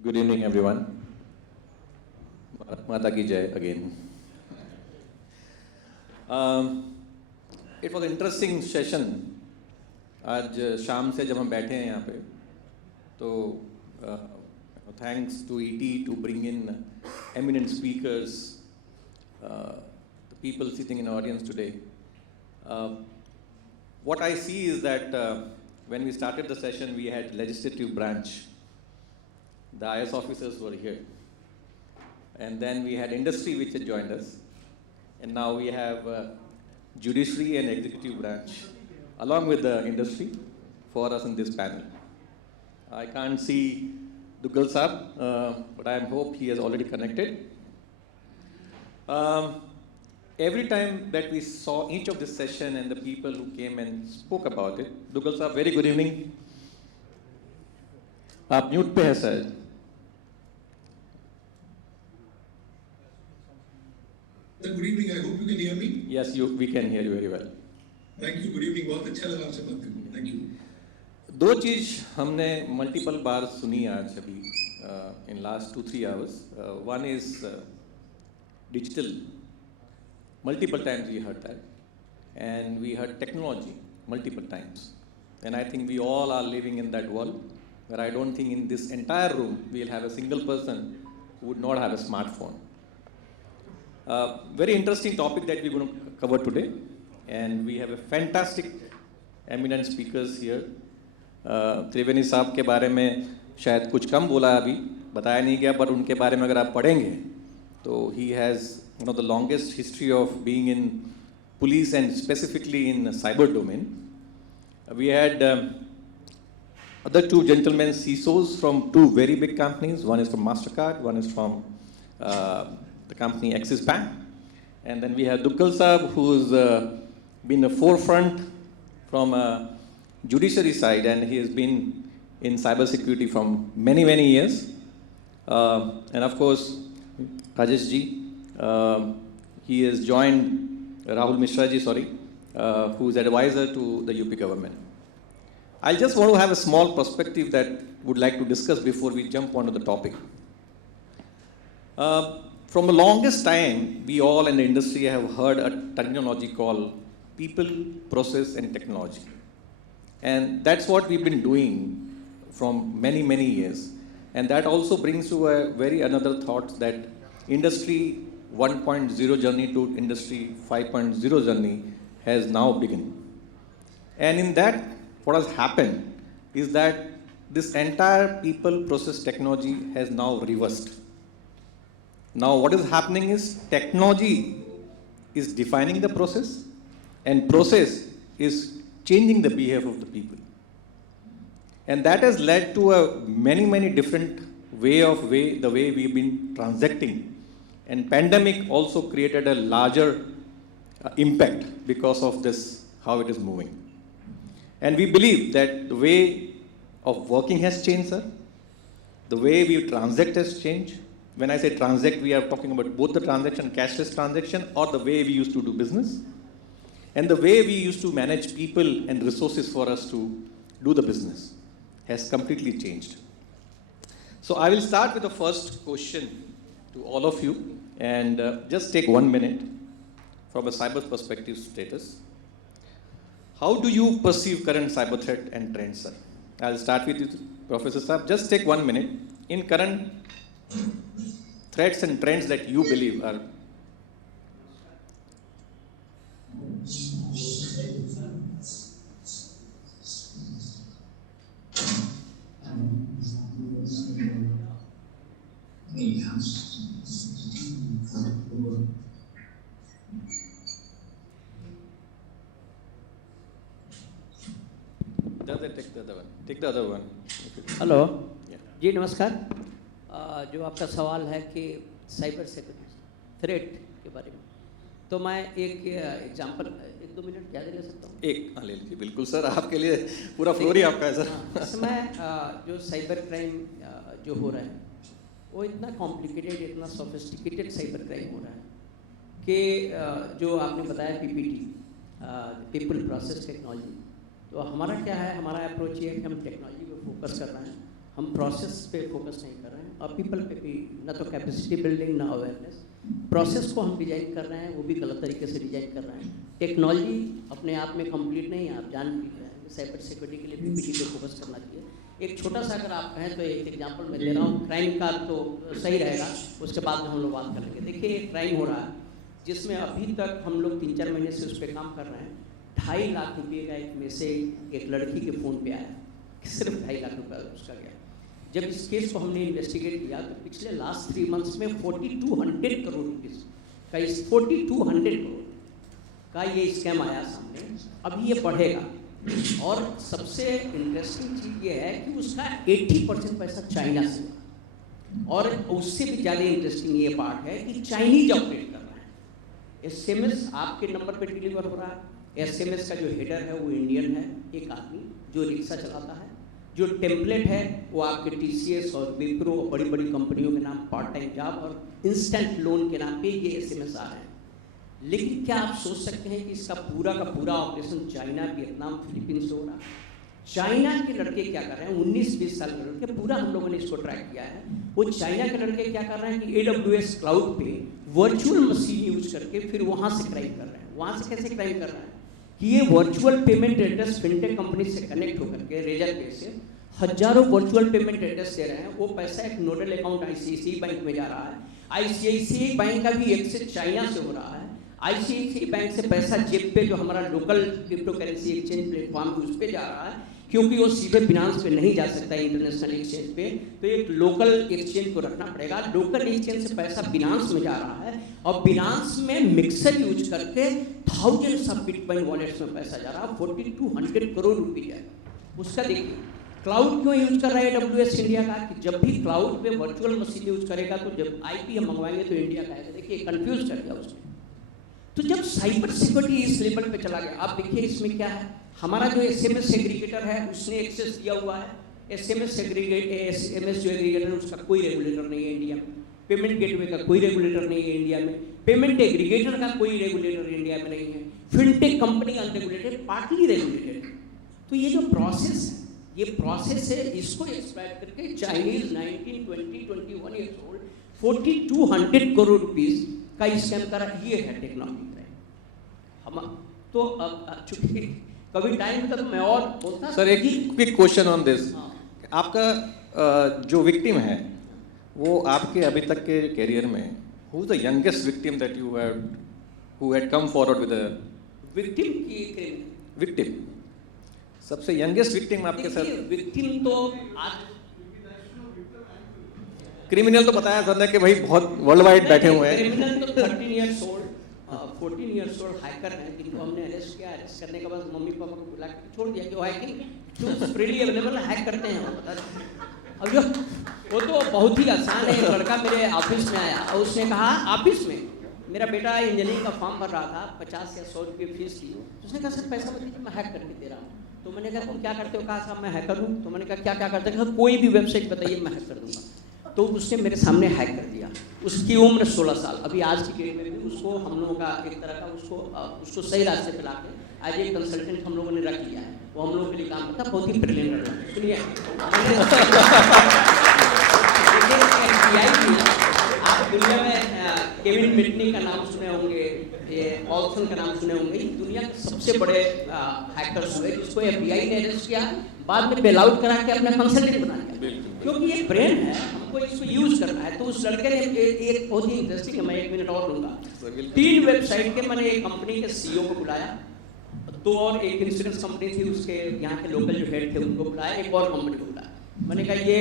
Good evening, everyone. Mata ki jai again. It was an interesting session. आज शाम से जब हम बैठे हैं यहाँ पे, तो thanks to ET to bring in eminent speakers, the people sitting in the audience today. What I see is that when we started the session, we had legislative branch. The IS officers were here. And then we had industry which had joined us. And now we have judiciary and executive branch along with the industry for us in this panel. I can't see Duggal Saab, but I hope he has already connected. Every time that we saw each of this session and the people who came and spoke about it, Duggal Saab, very good evening. आप mute पे है sir. Good evening. I hope you can hear me. Yes, we can hear you very well. Thank you. Good evening. बहुत अच्छा लगा आपसे बात करके. Thank you. दो चीज़ हमने मल्टीपल बार सुनी आज अभी in last 2-3 hours. One is digital. Multiple times we heard that, and we heard technology multiple times. And I think we all are living in that world where I don't think in this entire room we'll have a single person who would not have a smartphone. Very interesting topic that we're going to cover today, and we have a fantastic eminent speakers here. त्रिवेणी साहब के बारे में शायद कुछ कम बोला अभी, बताया नहीं गया, पर उनके बारे में अगर आप पढ़ेंगे तो he has one of the longest history of being in police and specifically in cyber domain. We had other two gentlemen, CISOs from two very big companies. One is from MasterCard, one is from the company Axis Bank. And then we have Duggal Saab, who's been a forefront from a judiciary side, and he has been in cybersecurity from many, many years. And of course, Rajesh ji, he has joined Rahul Mishra ji, who is advisor to the UP government. I just want to have a small perspective that would like to discuss before we jump onto the topic. From the longest time, we all in the industry have heard a terminology called people, process, and technology. And that's what we've been doing from many, many years. And that also brings to a very another thought that industry 1.0 journey to industry 5.0 journey has now begun. And in that, what has happened is that this entire people, process, technology has now reversed. Now what is happening is technology is defining the process, and process is changing the behavior of the people. And that has led to a many, many different the way we've been transacting. And pandemic also created a larger impact because of this, how it is moving. And we believe that the way of working has changed, sir. The way we transact has changed. When I say transact, we are talking about both the transaction, cashless transaction, or the way we used to do business. And the way we used to manage people and resources for us to do the business has completely changed. So I will start with the first question to all of you, and just take 1 minute from a cyber perspective status. How do you perceive current cyber threat and trends, sir? I'll start with you, Professor Saab. Just take 1 minute. In current threats and trends that you believe are take the other one. Hello Yeah. जी नमस्कार। जो आपका सवाल है कि cyber security threat के बारे में, तो मैं एक एग्जांपल 1-2 मिनट ज़्यादा ले सकता हूँ? एक ले लीजिए, बिल्कुल सर, आपके लिए पूरा फ्लोर ही आपका है सर। इसमें जो साइबर क्राइम जो हो रहा है वो इतना कॉम्प्लिकेटेड, इतना सोफिस्टिकेटेड साइबर क्राइम हो रहा है कि जो आपने बताया PPT, पीपल प्रोसेस टेक्नोलॉजी, तो हमारा क्या है, हमारा अप्रोच ये है कि हम टेक्नोलॉजी पे फोकस कर रहे हैं। हम प्रोसेस पे फोकस नहीं कर रहे हैं और पीपल पे भी, ना तो कैपेसिटी बिल्डिंग ना अवेयरनेस। प्रोसेस को हम डिजाइन कर रहे हैं, वो भी गलत तरीके से डिजाइन कर रहे हैं। टेक्नोलॉजी अपने आप में कंप्लीट नहीं है, आप जान भी रहे हैं। साइबर सिक्योरिटी के लिए पीपीटी पे फोकस करना चाहिए। एक छोटा सा अगर आप कहें तो एक एग्जांपल मैं दे रहा हूँ, क्राइम का तो सही रहेगा, उसके बाद में हम लोग बात करेंगे। देखिए एक क्राइम हो रहा है जिसमें अभी तक हम लोग 3-4 महीने से उस पर काम कर रहे हैं। 2.5 लाख रुपये का एक मैसेज एक लड़की के फ़ोन पे आया, सिर्फ 2.5 लाख रुपया उसका गया। जब इस केस को हमने इन्वेस्टिगेट किया तो पिछले लास्ट 3 मंथ्स में 4200 करोड़ रुपीज़ का, इस 4200 करोड़ का ये स्कैम आया सामने। अभी ये बढ़ेगा और सबसे इंटरेस्टिंग चीज़ ये है कि उसका 80% पैसा चाइना से, और उससे भी ज़्यादा इंटरेस्टिंग ये पार्ट है कि चाइनीज ऑपरेट कर रहा है। SMS आपके नंबर पे डिलीवर हो रहा है। SMS का जो हेडर है वो इंडियन है, एक आदमी जो रिक्शा चलाता है। जो टेम्पलेट है वो आपके TCS और विप्रो और बड़ी बड़ी कंपनियों के नाम, पार्ट टाइम जॉब और इंस्टेंट लोन के नाम पे ये SMS आ रहे हैं। लेकिन क्या आप सोच सकते हैं कि इसका पूरा का पूरा ऑपरेशन चाइना, वियतनाम, फिलीपींस से हो रहा है? चाइना के लड़के क्या कर रहे हैं, 19-20 साल के लड़के, पूरा हम लोगों ने इसको ट्रैक किया है। वो चाइना के लड़के क्या कर रहे हैं कि AWS क्लाउड पे वर्चुअल मशीन यूज करके फिर वहाँ से क्राइम कर रहे हैं। वहाँ से कैसे क्राइम कर रहे हैं कि ये virtual payment address fintech company से कनेक्ट होकर के रेजर पे से हजारों वर्चुअल पेमेंट एड्रेस दे रहे हैं। वो पैसा एक नोडल अकाउंट ICICI बैंक में जा रहा है। ICICI बैंक का भी एक्सेस चाइना से हो रहा है। ICICI बैंक से पैसा जेब पे जो हमारा local crypto currency exchange platform है उस पर जा रहा है, क्योंकि वो सीधे बिनांस पे नहीं जा सकता इंटरनेशनल एक्सचेंज पे, तो एक लोकल एक्सचेंज को रखना पड़ेगा। लोकल एक्सचेंज से पैसा बिनांस में जा रहा है और बिनांस में मिक्सर यूज करके थाउजेंड्स ऑफ बिटकॉइन वॉलेट्स में पैसा जा रहा है। 4200 करोड़ रुपये है उसका। देखिए क्लाउड क्यों यूज कर रहा है AWS इंडिया का, कि जब भी क्लाउड पे वर्चुअल मशीन यूज करेगा तो जब IP हम मंगवाएंगे तो इंडिया का आएगा। देखिए कंफ्यूज कर दिया उसने। तो जब साइबर सिक्योरिटी इस लेवल पे चला गया, आप देखिए इसमें क्या है, हमारा जो SMS एग्रीगेटर है उसने एक्सेस दिया हुआ है। SMS जो एग्रीगेटर है उसका कोई रेगुलेटर नहीं है इंडिया में। पेमेंट गेटवे का कोई रेगुलेटर नहीं है इंडिया में। पेमेंट एग्रीगेटर का कोई रेगुलेटर इंडिया में नहीं है। Fintech company unregulated, partly regulated. तो ये जो प्रोसेस है, ये प्रोसेस है, इसको एक्सप्लॉइट करके Chinese 19, 20, 21 years old 4200 crore rupees का स्कैम करा। ये है टेक्नोलॉजी हम। तो अब चूंकि कभी टाइम तक मैं और बोलता सर, एक क्विक क्वेश्चन ऑन दिस। आपका जो विक्टिम है वो आपके अभी तक के करियर में who is the youngest victim that you have who had come forward with a victim की विक्टिम? सबसे यंगेस्ट विक्टिम आपके साथ? विक्टिम तो आज क्रिमिनल तो बताया सर ने कि भाई बहुत वर्ल्ड वाइड बैठे हुए हैं। क्रिमिनल तो 13 years old 14 years old hacker हैं जिनको हमने अरेस्ट किया। अरेस्ट करने के बाद मम्मी पापा को बुला के छोड़ दिया कि वो hacking tools freely available hack करते हैं। बता दें अब जो वो तो बहुत ही आसान है। एक लड़का मेरे ऑफिस में आया और उसने कहा, ऑफिस में मेरा बेटा इंजीनियरिंग का फॉर्म भर रहा था, 50 या 100 रुपये फीस थी। उसने कहा सर पैसा मत दीजिए, मैं हैक करके दे रहा हूँ। तो मैंने कहा तुम क्या करते हो? कहा साहब मैं हैकर हूँ। तो मैंने कहा क्या क्या करते हो? कोई भी वेबसाइट बताइए मैं हैक कर दूँगा। तो उसने मेरे सामने हैक कर दिया। उसकी उम्र 16 साल। अभी आज की डेट में भी उसको हम लोगों का एक तरह का उसको सही रास्ते पे लाके आज एक कंसल्टेंट हम लोगों ने रख लिया है। वो हम लोगों के लिए काम करता, बहुत ही ब्रिलियंट लड़का है। सुनिए आप दुनिया में केविन मिटनी का नाम सुने होंगे, ये ऑल्सन का नाम सुने होंगे। दुनिया के सबसे बड़े हैकर्स हुए जिसको FBI ने अरेस्ट किया, बाद में बेल आउट करा के अपना कंसल्टेंट बना दिया, क्योंकि ये ब्रेन है, हमको इसको यूज करना है। तो उस लड़के ने एक बहुत ही इंटरेस्टिंग है, मैं 1 मिनट और लूँगा। 3 वेबसाइट के मैंने एक कंपनी के CEO को बुलाया, 2 और एक इंश्योरेंस कंपनी थी उसके यहाँ के लोकल जो हेड थे उनको बुलाया, एक और कंपनी को बुलाया। मैंने कहा ये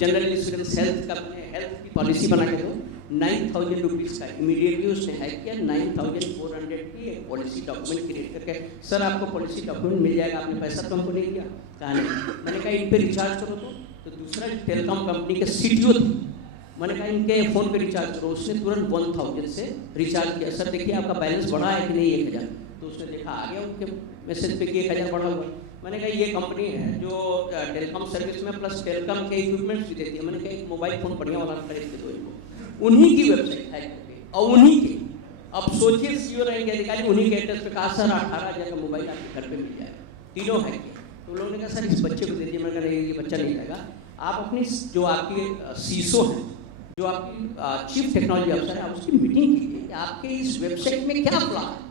जनरल इंश्योरेंस हेल्थ का हेल्थ की पॉलिसी बना के दो। 9,000 रुपीज़ का इमीडिएटली उसने हैक किया। 9,400 की एक पॉलिसी डॉक्यूमेंट क्रिएट करके, सर आपको पॉलिसी डॉक्यूमेंट मिल जाएगा, आपने पैसा तो हमको नहीं दिया। कहा नहीं। मैंने कहा इन पे रिचार्ज करो। तो दूसरा जो टेलीकॉम कंपनी के CTO थे, मैंने कहा इनके फ़ोन पे रिचार्ज करो। उसने तुरंत 1000 से रिचार्ज किया। सर देखिए आपका बैलेंस बढ़ा है कि नहीं 1000। तो उसने देखा आ गया उनके मैसेज पे कि 1000 बढ़ा हुआ। मैंने कहा ये कंपनी है जो टेलीकॉम सर्विस में प्लस टेलीकॉम के इक्विपमेंट्स भी देती है। मैंने कहा एक मोबाइल फ़ोन बढ़िया वाला खरीद के दो इनको। उन्हीं की वेबसाइट हैक करके और उन्हीं की, अब सोचिए CEO रहेंगे अधिकारी, उन्हीं के एड्रेस पे कहा सर 18,000 का मोबाइल आपके घर पे मिल जाएगा। तीनों हैक किया। तो लोगों ने कहा सर इस बच्चे को दे दिए। मैंने कहा नहीं ये बच्चा नहीं जाएगा। आप अपनी जो आपके सीसो हैं, जो आपकी चीफ टेक्नोलॉजी अफसर है, आप उसकी मीटिंग कीजिए कि आपके इस वेबसाइट में क्या फ्लॉ है।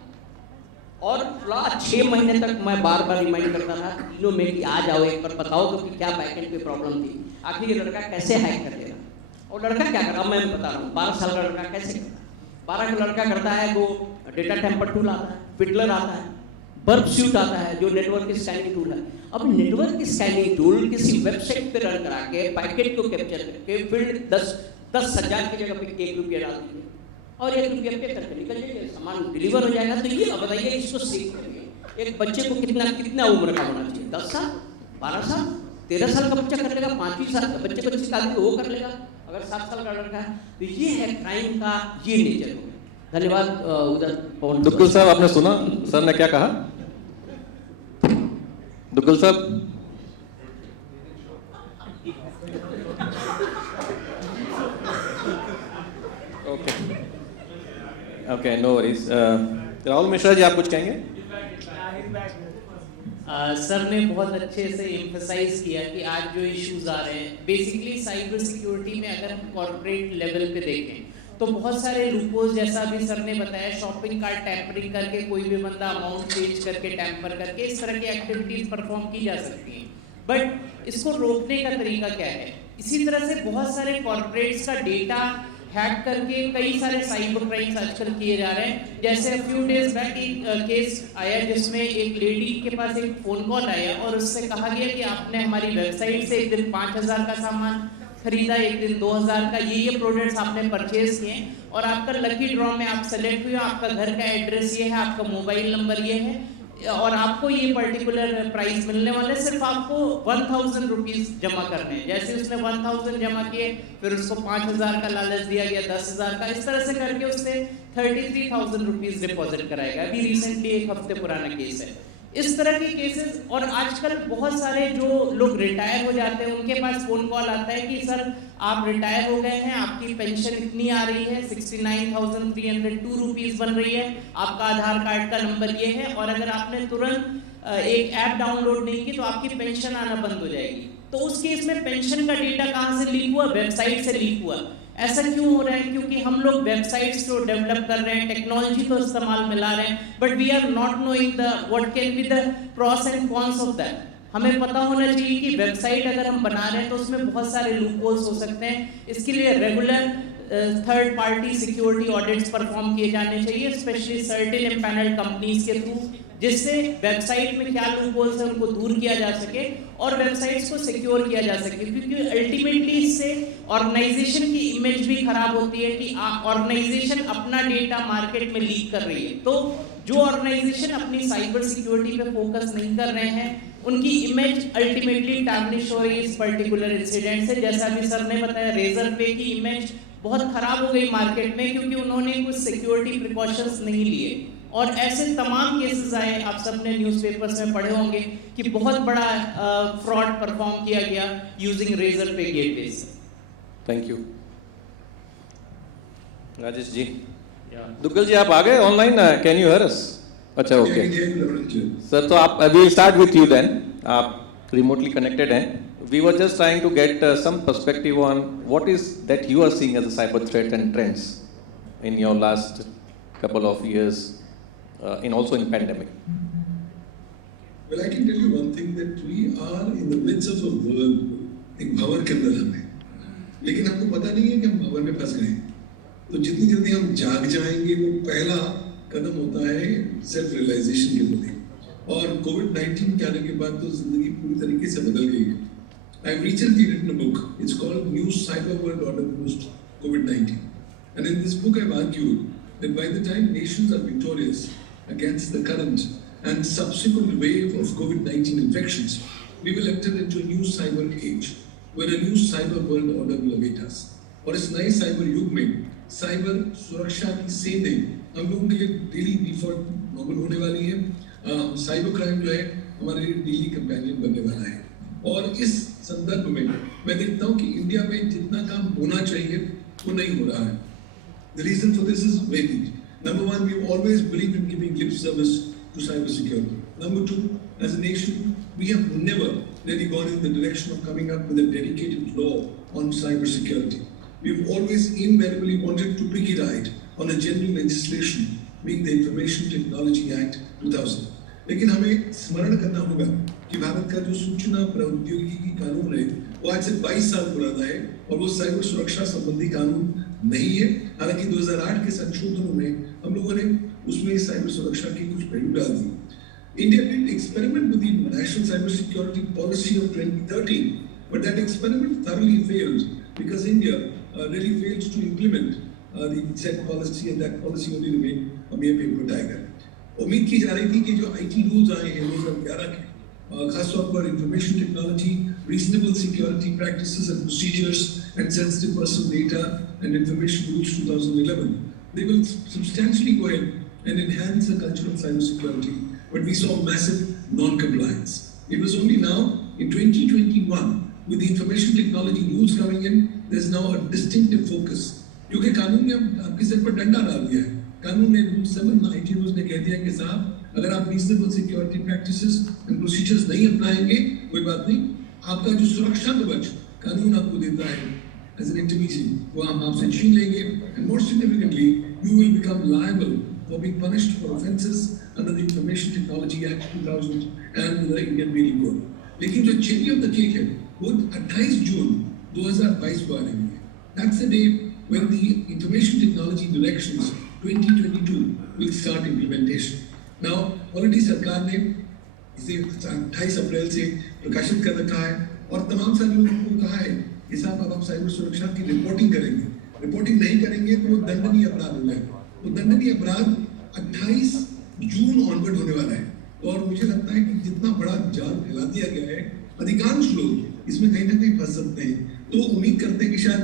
और फ्लॉ 6 महीने तक मैं बार बार रिमाइंड करता था तीनों में कि आ जाओ एक बार बताओ तो कि क्या बैकएंड पे प्रॉब्लम थी, आखिर ये लड़का कैसे हैक कर लेगा। और लड़का क्या करा मैं बता रहा हूँ, 12 साल का लड़का कैसे करता है। 12 का लड़का करता है वो डेटा टेम्पर टूल आता है, फिडलर आता है, बर्ब सूट आता है जो नेटवर्क स्कैनिंग टूल है। अब नेटवर्क स्कैनिंग टूल किसी वेबसाइट पे रन करा के पैकेट को कैप्चर करके फील्ड 10,000 की जगह पे 1 रुपया डाल दीजिए और 1 रुपया पे करके निकल जाइए, सामान डिलीवर हो जाएगा। तो ये बताइए इसको सीख करिए एक बच्चे को कितना उम्र का होना चाहिए, 10 साल, 12 साल, 13 साल का बच्चा कर लेगा, 5 साल का बच्चे को सिखा देंगे वो कर लेगा, अगर 7 साल का लड़का है। तो ये है क्राइम का ये नेचर हो गया। धन्यवाद उधर पवन दुग्गल साहब, आपने सुना सर ने क्या कहा? दुग्गल साहब, okay, no worries. Rahul Mishra ji, आप कुछ कहेंगे? सर ने बहुत अच्छे से एम्फसाइज किया कि आज जो इश्यूज आ रहे हैं बेसिकली साइबर सिक्योरिटी में, अगर हम कॉर्पोरेट लेवल पे देखें तो बहुत सारे लूपहोल्स, जैसा अभी सर ने बताया, शॉपिंग कार्ट टैम्परिंग करके कोई भी बंदा अमाउंट चेंज करके टैम्पर करके इस तरह की एक्टिविटीज परफॉर्म की जा सकती हैं। बट इसको रोकने का तरीका क्या है? इसी तरह से बहुत सारे कॉर्पोरेट्स का डेटा हैक करके कई सारे साइबर क्राइम्स आजकल किए जा रहे हैं। जैसे फ्यू डेज बैक एक केस आया जिसमें एक लेडी के पास एक फोन कॉल आया और उससे कहा गया कि आपने हमारी वेबसाइट से एक दिन 5,000 का सामान खरीदा, एक दिन 2,000 का, ये प्रोडक्ट्स आपने परचेज किए और आपका लकी ड्रॉ में आप सेलेक्ट हुए, आपका घर का एड्रेस ये है, आपका मोबाइल नंबर ये है और आपको ये पर्टिकुलर प्राइस मिलने वाले, सिर्फ आपको 1,000 रुपीज जमा करने हैं। जैसे उसने 1,000 जमा किए, फिर उसको 5,000 का लालच दिया गया, 10,000 का, इस तरह से करके उससे 33,000 रुपीज डिपॉजिट कराएगा। अभी रिसेंटली 1 हफ्ते पुराना केस है। इस तरह के केसेस, और आजकल बहुत सारे जो लोग रिटायर हो जाते हैं उनके पास फोन कॉल आता है कि सर आप रिटायर हो गए हैं, आपकी पेंशन इतनी आ रही है, 69,302 रुपीज बन रही है, आपका आधार कार्ड का नंबर ये है और अगर आपने तुरंत एक ऐप डाउनलोड नहीं की तो आपकी पेंशन आना बंद हो जाएगी। तो उस केस में पेंशन का डेटा कहाँ से लीक हुआ? वेबसाइट से लीक हुआ। ऐसा क्यों हो रहा है? क्योंकि हम लोग वेबसाइट्स को डेवलप कर रहे हैं, टेक्नोलॉजी को इस्तेमाल मिला रहे हैं, but we are not knowing the what can be the pros and cons of that. हमें पता होना चाहिए कि वेबसाइट अगर हम बना रहे हैं तो उसमें बहुत सारे लूपहोल्स हो सकते हैं। इसके लिए regular third party security audits perform किए जाने चाहिए, स्पेशली सर्टेन एम्पैनल्ड कंपनीज के थ्रू, जिससे वेबसाइट में क्या लूपहोल्स है उनको दूर किया जा सके और वेबसाइट्स को सिक्योर किया जा सके। क्योंकि अल्टीमेटली इससे ऑर्गेनाइजेशन की इमेज भी खराब होती है कि ऑर्गेनाइजेशन अपना डेटा मार्केट में लीक कर रही है। तो जो ऑर्गेनाइजेशन अपनी साइबर सिक्योरिटी पे फोकस नहीं कर रहे हैं उनकी इमेज अल्टीमेटली टैर्निश हो रही है इस पर्टिकुलर इंसिडेंट से। जैसा अभी सर ने बताया, रेजर पे की इमेज बहुत खराब हो गई मार्केट में क्योंकि उन्होंने कुछ सिक्योरिटी प्रिकॉशंस नहीं लिए और ऐसे तमाम केसेस आए। आप सबने न्यूज़पेपर्स में पढ़े होंगे कि बहुत बड़ा फ्रॉड परफॉर्म किया गया using Razorpay gateways. Thank you. Rajesh ji, Duggal ji आप आ गए online? Can you hear us? अच्छा, ओके सर, तो आप अभी स्टार्ट विथ यू देन, आप रिमोटली कनेक्टेड हैं। We were just trying to get some perspective on what is that you are seeing as a cyber threat and trends in your last couple of years, in also in pandemic. Well, I can tell you one thing, that we are in the midst of a world एक भंवर के अंदर हम हैं, लेकिन हमको पता नहीं है कि हम भंवर में फंस गए। तो जितनी जल्दी हम जाग जाएंगे वो पहला कदम होता है सेल्फ रियलाइजेशन के प्रति। और कोविड-19 के आने के बाद तो जिंदगी पूरी तरीके से बदल गई है। I've recently written a book. It's called New Cyber World Order Post COVID-19. And in this book, I've argued that by the time nations are victorious against the current and subsequent wave of COVID-19 infections, we will enter into a new cyber age, where a new cyber world order will await us. और इस नए cyber युग में cyber सुरक्षा की सेंधें हम लोगों के लिए डेली डिफॉल्ट नॉर्मल होने वाली है। साइबर क्राइम जो है हमारे लिए डेली कंपेनियन बनने वाला है। और इस संदर्भ में मैं देखता हूँ कि इंडिया में जितना काम होना चाहिए वो नहीं हो रहा है। The reason for this is very, number one, we always believe in giving lip service to cyber security. Number two, as a nation, we have never really gone in the direction of coming up with a dedicated law on cybersecurity. We've always invariably wanted to piggyback on a general legislation, being the Information Technology Act 2000. लेकिन हमें स्मरण करना होगा कि भारत का जो सूचना प्रौद्योगिकी कानून है वो आज से 22 साल पुराना है और वो साइबर सुरक्षा संबंधी कानून नहीं है। हालांकि 2008 के संशोधनों में हम लोगों ने उसमें साइबर सुरक्षा की कुछ पहलू डाल दी। India did experiment with the National Cybersecurity Policy of 2013, but that experiment thoroughly failed because India really failed to implement the said policy, and that policy only remained a mere paper tiger. उम्मीद की जा रही थी कि जो IT rules आए हैं 2011 के, खासतौर पर information technology, reasonable security practices and procedures and sensitive personal data and information rules 2011, they will substantially go ahead and enhance the culture of cybersecurity. But we saw massive non-compliance. It was only now in 2021, with the information technology rules coming in, there's now a distinctive focus. क्योंकि कानून ने आपके सिर पर डंडा डाल दिया है। कानून ने रूल 7 IT रूल्स ने कह दिया कि साहब अगर आप reasonable security practices and procedures नहीं अपनाएंगे कोई बात नहीं, आपका जो सुरक्षा कवच कानून आपको देता है एज एन इंटरमीडिएट वो हम आपसे छीन लेंगे, and more significantly you will become liable for being punished for offences under the Information Technology Act 2000 and the Indian Penal Code. लेकिन जो cherry of the cake है वो 28 जून 2022 को आने वाली है. That's the day when the Information Technology Directions 2022 will start implementation. Now already सरकार ने इसे 28 अप्रैल से प्रकाशित कर रखा है और तमाम सारे लोगों को कहा है कि साहब अब आप साइबर सुरक्षा की रिपोर्टिंग करेंगे. रिपोर्टिंग नहीं करेंगे तो वो दंडनीय अपराध हो जाएगा. तो दंडनीय अपराध 28 जून ऑनवर्ड होने वाला है और मुझे लगता है कि जितना बड़ा जाल फैला दिया गया है अधिकांश लोग इसमें कहीं ना कहीं फंस सकते हैं. तो उम्मीद करते हैं कि शायद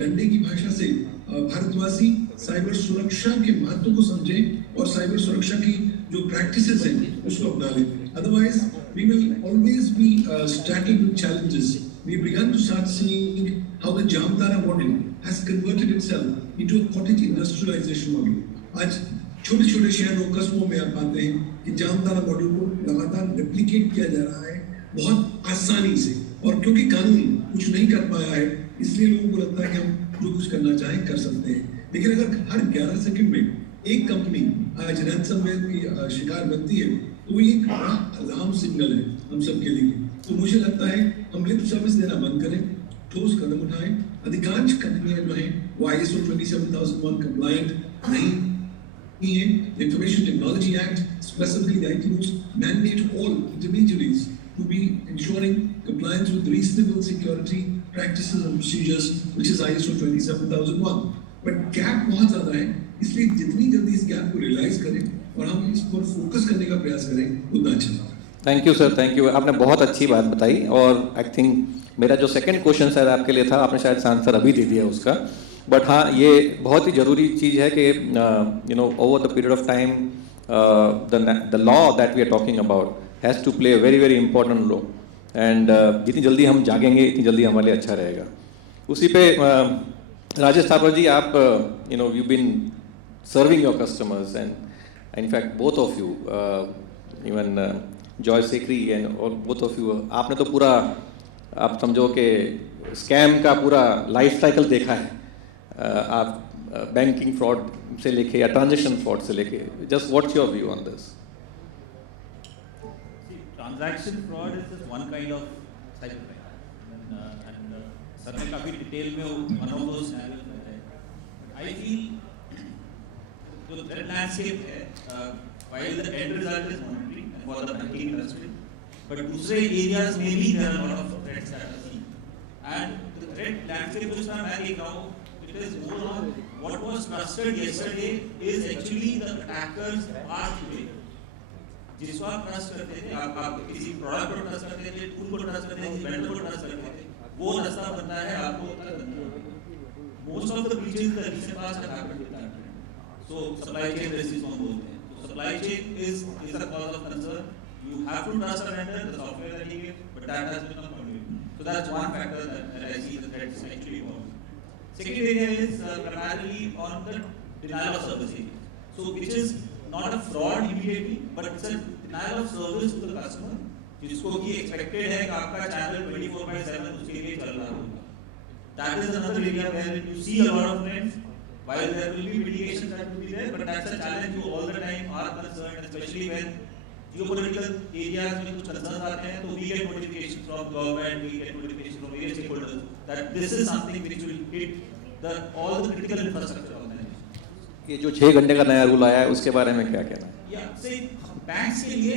डंडे की भाषा से भारतवासी साइबर सुरक्षा के महत्व को समझें और साइबर सुरक्षा की जो प्रैक्टिसेस हैं उसको अपना लें. Otherwise we will always be struggling with challenges. We began to start seeing how the Jamtara model has converted itself into a cottage industrialization model. आज छोटे-छोटे शहरों कस्बों में आप पाते हैं कि जामतारा मॉडल को लगातार रेप्लिकेट किया जा रहा है बहुत आसानी से, और क्योंकि कानून कुछ नहीं कर पाया है इसलिए लोगों को लगता है कि हम जो कुछ करना चाहें कर सकते हैं. लेकिन अगर हर 11 सेकंड में एक कंपनी आज रैंसमवेयर की शिकार बनती है तो ये एक बड़ा अलार्म सिग्नल है हम सबके लिए. तो मुझे लगता है हम लिप सर्विस देना बंद करें, ठोस कदम उठाएं. अधिकांश कंपनियां जो हैं वो ISO 27001 कंप्लायंट नहीं है. Information technology act specifically the IT rules mandate all intermediaries to be ensuring compliance with reasonable security practices and procedures, which is ISO 27001. But gap बहुत ज़्यादा है, इसलिए जितनी जल्दी इस गैप को रियलाइज करें और हम इस पर फोकस करने का प्रयास करें उतना अच्छा. Thank you sir, thank you. आपने बहुत अच्छी बात बताई और आई थिंक मेरा जो सेकंड क्वेश्चन शायद आपके लिए था आपने शायद आंसर अभी दे दिया उसका. बट हाँ, ये बहुत ही ज़रूरी चीज़ है कि you know over the period of time the law that we are talking about has to play a very very important role. And जितनी जल्दी हम जागेंगे इतनी जल्दी हमारे लिए अच्छा रहेगा. उसी पे राजेश थापर जी, आप you know you been serving your customers and in fact both of you, even Joy Sekri and all, both of you, आपने तो पूरा आप समझो कि स्कैम का पूरा लाइफ साइकिल देखा है. आप बैंकिंग फ्रॉड से लेके या ट्रांजेक्शन फ्रॉड से लेके, just what's your view on this? Transaction fraud is just one kind of cyber crime and sir ने काफी डिटेल में वन ऑफ दोस सिनेरियोस बताए. आई फील जो थ्रेट लैंडस्केप है, while the end result is monetary for the banking industry, but दूसरे areas में भी there are a lot of threats that are seen. And the threat landscape जो इसमें मैं देख रहा हूँ, it is more on what was trusted yesterday is actually the attackers are today. जिसको आप ट्रस्ट करते थे, आप किसी प्रोडक्ट को ट्रस्ट करते थे, टूल को ट्रस्ट करते थे, किसी वेंडर को ट्रस्ट करते थे, वो रास्ता बनता है आपको. Most of the breaches the recent past have happened with that. So supply chain risk is one बोलते हैं. So supply chain is a cause of concern. You have to trust a vendor, the software that he gives, but that has become convenient. So that's one factor that I see the threats actually involved. Second area is primarily on the denial of service area. So which is not a fraud immediately, but it's a denial of service to the customer, जिसको कि expected है कि आपका channel 24/7 उसके लिए चल रहा होगा. That is another area where you see a lot of trends. While there will be mitigations that will be there, but that's a challenge you all the time are concerned, especially when geopolitical areas में कुछ concerns आते हैं, तो we get notifications from government, we get notifications from various stakeholders that this is something which will hit all the critical infrastructure organizations. ये जो 6 घंटे का नया रूल आया है उसके बारे में क्या कहना है? या से बैंक्स के लिए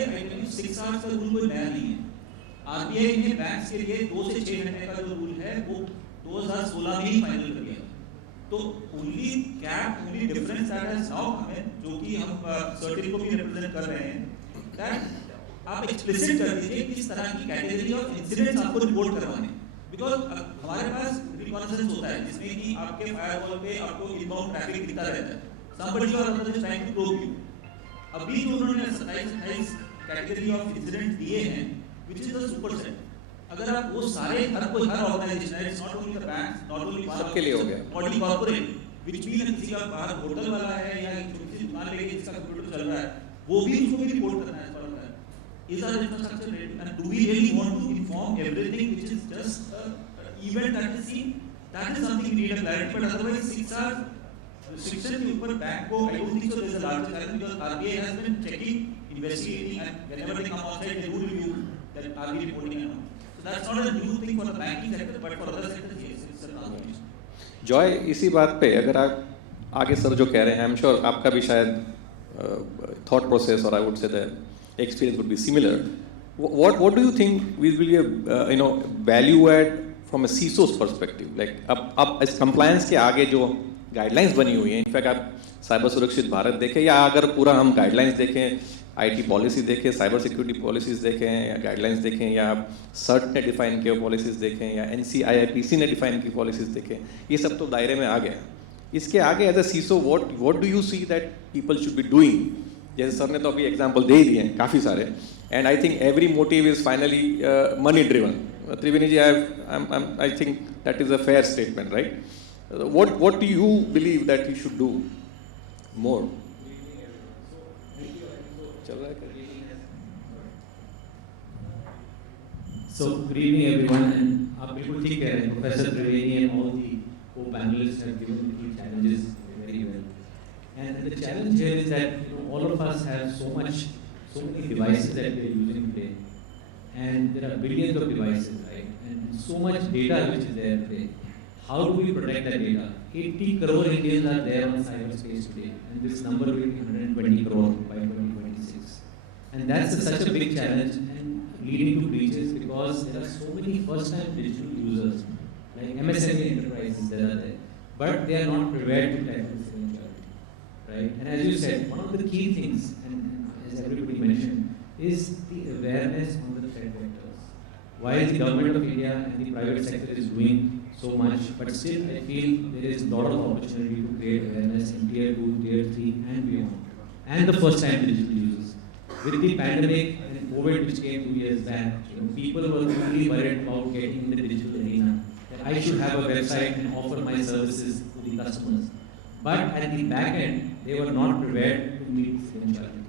6 आवर्स का रूल कोई नया नहीं है. आरबीआई ने बैंक्स के लिए 2 से 6 घंटे का जो रूल है वो 2016 में ही फाइनल कर दिया. तो only difference that has now come in, जो कि हम सर्टेन को भी रिप्रेजेंट कर रहे हैं, दैट आप एक्सप्लिसिट कर दीजिए किस तरह की कैटेगरी ऑफ इंसिडेंट्स आपको रिपोर्ट करवाने. बिकॉज हमारे पास रिकॉग्निजेंस होता है जिसमें कि आपके फायरवॉल पे आपको इनबाउंड ट्रैफिक दिखता रहता है. somebody or another is trying to probe you. अभी जो उन्होंने 27 कैटेगरी ऑफ इंसिडेंट दिए हैं, which is the superset. अगर आप वो सारे हर ऑर्गेनाइजेशन है, it's not only the banks, not only सबके लिए हो गया. बॉडी कॉर्पोरेट, which भी किसी का बाहर होटल वाला है या एक छोटी सी दुकान लेके जिसका कंप्यूटर चल रहा है, वो भी उसको भी रिपोर्ट करना है. Is our infrastructure ready? And do we really want to inform everything which is just an event that is seen? That is something we need a clarity. But otherwise, 6 hours restriction के ऊपर bank को, I don't think so. There is a larger challenge because RBI has been checking, investigating, and whenever they come outside, they do review that are we reporting or not. So that's not a new thing for the banking sector, but for other sectors, yes, it's a transformation. Joy, इसी बात पे अगर आप आगे sir जो कह रहे हैं, आई एम श्योर आपका भी शायद थॉट प्रोसेस और I would say the experience would be similar. What do you think will be a value add from a CISO's perspective? Like अब इस compliance के आगे जो guidelines बनी हुई हैं, इनफैक्ट आप साइबर सुरक्षित भारत देखें या अगर पूरा हम guidelines देखें, IT पॉलिसी देखें, साइबर सिक्योरिटी पॉलिसीज देखें या गाइडलाइंस देखें या सर्ट ने डिफाइन किए पॉलिसीज देखें या NCIIPC ने डिफाइन की पॉलिसीज देखें, ये सब तो दायरे में आ गया. इसके आगे as a CISO what do you see that people should be doing? जैसे सर ने तो अभी एग्जाम्पल दे ही दिए हैं काफ़ी सारे, and I think every motive is finally money driven. Triveni ji, I think that is a fair statement, right? what do you believe that you should do more? चल रहा है. So good evening everyone, and आप बिल्कुल ठीक कह रहे हैं. Professor Triveni and all the co-panelists have given the key challenges very well. And the challenge here is that all of us have so many devices that we are using today, and there are billions of devices, right? And so much data which is there today. How do we protect that data? 80 crore Indians are there on cyberspace today, and this number will be 120 crore by 2026. And that's such a big challenge and leading to breaches because there are so many first-time digital users, like MSME enterprises that are there, but they are not prepared to tackle this eventuality. Right? And as you said, one of the key things, and as everybody mentioned, is the awareness on the threat vectors. While the government of India and the private sector is doing so much, but still I feel there is a lot of opportunity to create awareness in Tier 2, Tier 3 and beyond. And the first time digital users. With the pandemic and COVID which came 2 years back, people were really worried about getting in the digital arena. That I should have a website and offer my services to the customers. But at the back end, they were not prepared to meet this eventuality.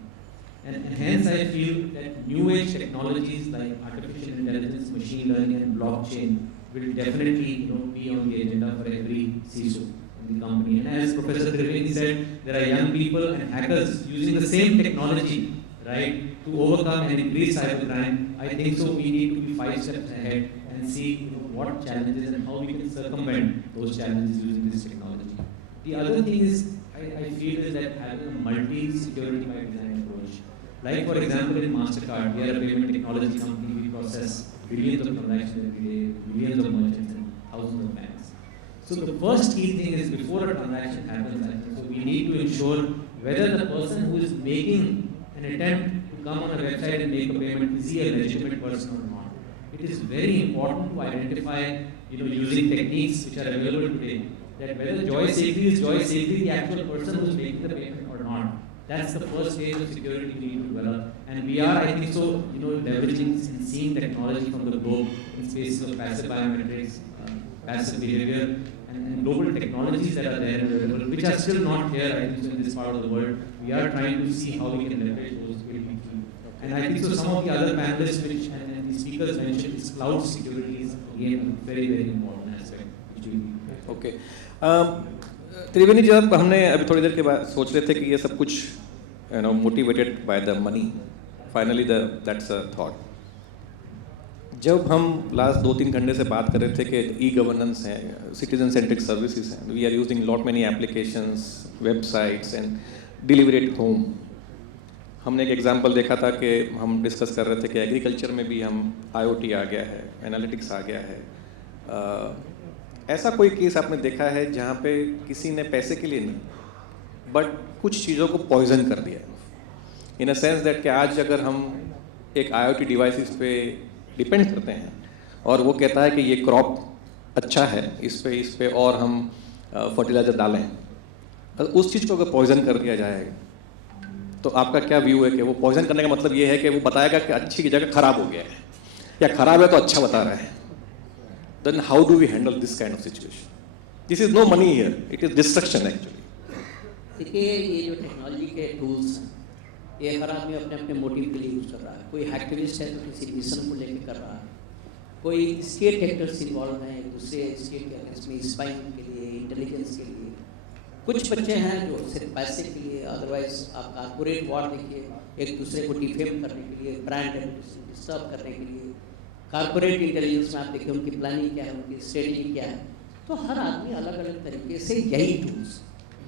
And hence I feel that new age technologies like artificial intelligence, machine learning and blockchain will definitely be on the agenda for every CISO in the company. And as Professor Triveni said, there are young people and hackers using the same technology, right, to overcome and increase cybercrime. I think so we need to be 5 steps ahead and see what challenges and how we can circumvent those challenges using this technology. The other thing is, I feel is that having a multi-security by design approach. Like for example in MasterCard, we are a payment technology company, we process billions of transactions every day, millions of merchants and thousands of banks. So the first key thing is before a transaction happens, I think, so we need to ensure whether the person who is making an attempt to come on a website and make a payment, is he a legitimate person or not. It is very important to identify, using techniques which are available today, that whether Joy Safely is Joy Safely the actual person who is making the payment or not. That's the first stage of security we need to develop. And we are, I think so, leveraging and seeing technology from the globe in spaces of passive biometrics, passive behavior, and global technologies that are there available, which are still not here, I think so, in this part of the world. We are trying to see how we can leverage those very quickly. And I think so some of the other panelists which speakers mentioned, is cloud security is again a very, very important aspect which will be. Okay Triveni ji, जब हमने अभी थोड़ी देर के बाद सोच रहे थे कि ये सब कुछ motivated by the money, finally that's a thought. जब हम लास्ट 2-3 घंटे से बात कर रहे थे कि ई गवर्नेंस है, सिटीजन सेंट्रिक सर्विसेज हैं, we are using lot many applications, websites and deliver at home. हमने एक एग्जांपल देखा था कि हम डिस्कस कर रहे थे कि एग्रीकल्चर में भी हम IoT आ गया है, एनालिटिक्स आ गया है। ऐसा कोई केस आपने देखा है जहाँ पे किसी ने पैसे के लिए नहीं बट कुछ चीज़ों को पॉइजन कर दिया, इन अ सेंस दैट कि आज अगर हम एक IoT डिवाइसेस पे डिपेंड करते हैं और वो कहता है कि ये क्रॉप अच्छा है, इस पे और हम फर्टिलाइज़र डालें, उस चीज़ को अगर पॉइजन कर दिया जाए तो आपका क्या व्यू है कि वो पॉइजन करने का मतलब ये है कि वो बताएगा कि अच्छी की जगह खराब हो गया है या खराब है तो अच्छा बता रहा है। Then how do we handle this kind of situation? This is no money here, it is destruction actually. देखिए, ये जो टेक्नोलॉजी के टूल्स हैं, ये हर आदमी अपने अपने मोटिव के लिए यूज़ कर रहा है। कोई एक्टिविस्ट है तो किसी मिशन को लेकर कर रहा है, कोई स्टेट एक्टर्स इन्वॉल्व हैं एक दूसरे स्टेट के अगेंस्ट में स्पाइंग के लिए, इंटेलिजेंस के लिए। कुछ बच्चे हैं जो सिर्फ पैसे के लिए, अदरवाइज आप कॉर्पोरेट वॉर देखिए, एक दूसरे को डिफेम करने के लिए, ब्रांड डिस्टर्ब करने के लिए। कॉर्पोरेट इंटेलिजेंस में आप देखिए उनकी प्लानिंग क्या है, उनकी स्ट्रेटजी क्या है। तो हर आदमी अलग अलग तरीके से यही टूल्स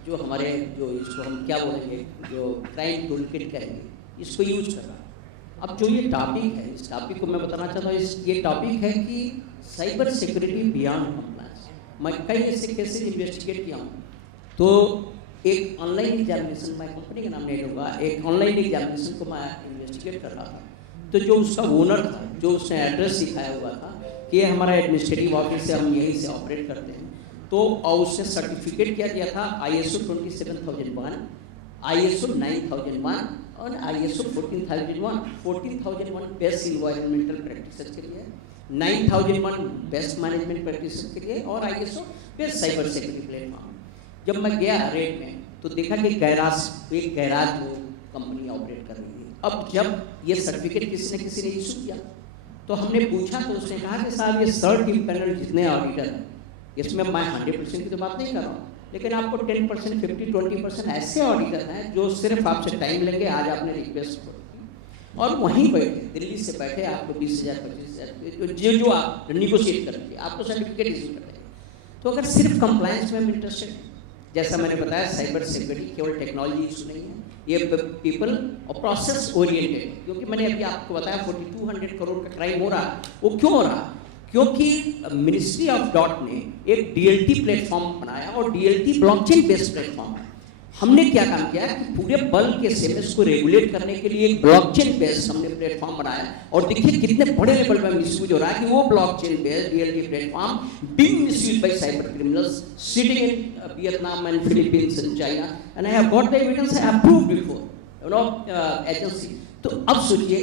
जो हमारे जो इसको हम क्या बोलेंगे, जो क्राइम टूल किट कहेंगे, इसको यूज कर रहा है। अब जो ये टॉपिक है, इस टॉपिक को मैं बताना चाहता हूँ, ये टॉपिक है कि साइबर सिक्योरिटी बियॉन्ड कंप्लायंस। मैं कई ऐसे केसेज इन्वेस्टिगेट किया हूँ। तो एक ऑनलाइन एग्जामिनेशन, मैं कंपनी का नाम नहीं लूँगा, एक ऑनलाइन एग्जामिनेशन को मैं इन्वेस्टिगेट कर रहा था। तो जो उसका ओनर था, जो उसने एड्रेस दिखाया हुआ था कि ये हमारा एडमिनिस्ट्रेटिव ऑफिस है, हम यहीं से ऑपरेट करते हैं, तो और उसने सर्टिफिकेट क्या दिया था, ISO 27001, ISO 9001 और ISO 14001 बेस्ट इन्वायरमेंटल प्रैक्टिसेस के लिए, 9001 बेस्ट मैनेजमेंट प्रैक्टिसेस के लिए और ISO best cyber security platform. जब मैं गया रेड में तो देखा कि एक गैराज वो कंपनी ऑपरेट कर रही है। अब जब ये सर्टिफिकेट किसी ने इशू किया तो हमने पूछा, तो उसने कहा कि साहब ये सर्ट पैनल जितने ऑडिटर हैं, इसमें मैं 100% की तो बात नहीं कर रहा हूँ, लेकिन आपको 10%, 50-20% ऐसे ऑडिटर हैं जो सिर्फ आपसे टाइम लेंगे, आज आपने रिक्वेस्ट की और वहीं बैठे, दिल्ली से बैठे आपको 20,000 25,000 जो आप निगोशिएट करेंगे, आपको सर्टिफिकेट इशू कर देंगे। तो अगर सिर्फ कंप्लायंस में हम इंटरेस्टेड हैं, जैसा मैंने बताया, साइबर सिक्योरिटी केवल टेक्नोलॉजी इशू नहीं है, ये पीपल और प्रोसेस ओरिएंटेड। क्योंकि मैंने अभी आपको बताया 4200 करोड़ का क्राइम हो रहा है। वो क्यों हो रहा है? क्योंकि मिनिस्ट्री ऑफ डॉट ने एक DLT प्लेटफॉर्म बनाया और DLT ब्लॉकचेन बेस्ड प्लेटफॉर्म है। हमने क्या काम किया कि पूरे बल्क के SMS को रेगुलेट करने के लिए एक ब्लॉकचेन बेस्ड हमने प्लेटफॉर्म बनाया और देखिए कितने बड़े लेवल पर मिसयूज हो रहा है कि वो blockchain based DLT platform being misused bye cyber criminals sitting in Vietnam and Philippines and China and I have got the evidence, I approved before agency. तो अब सोचिए,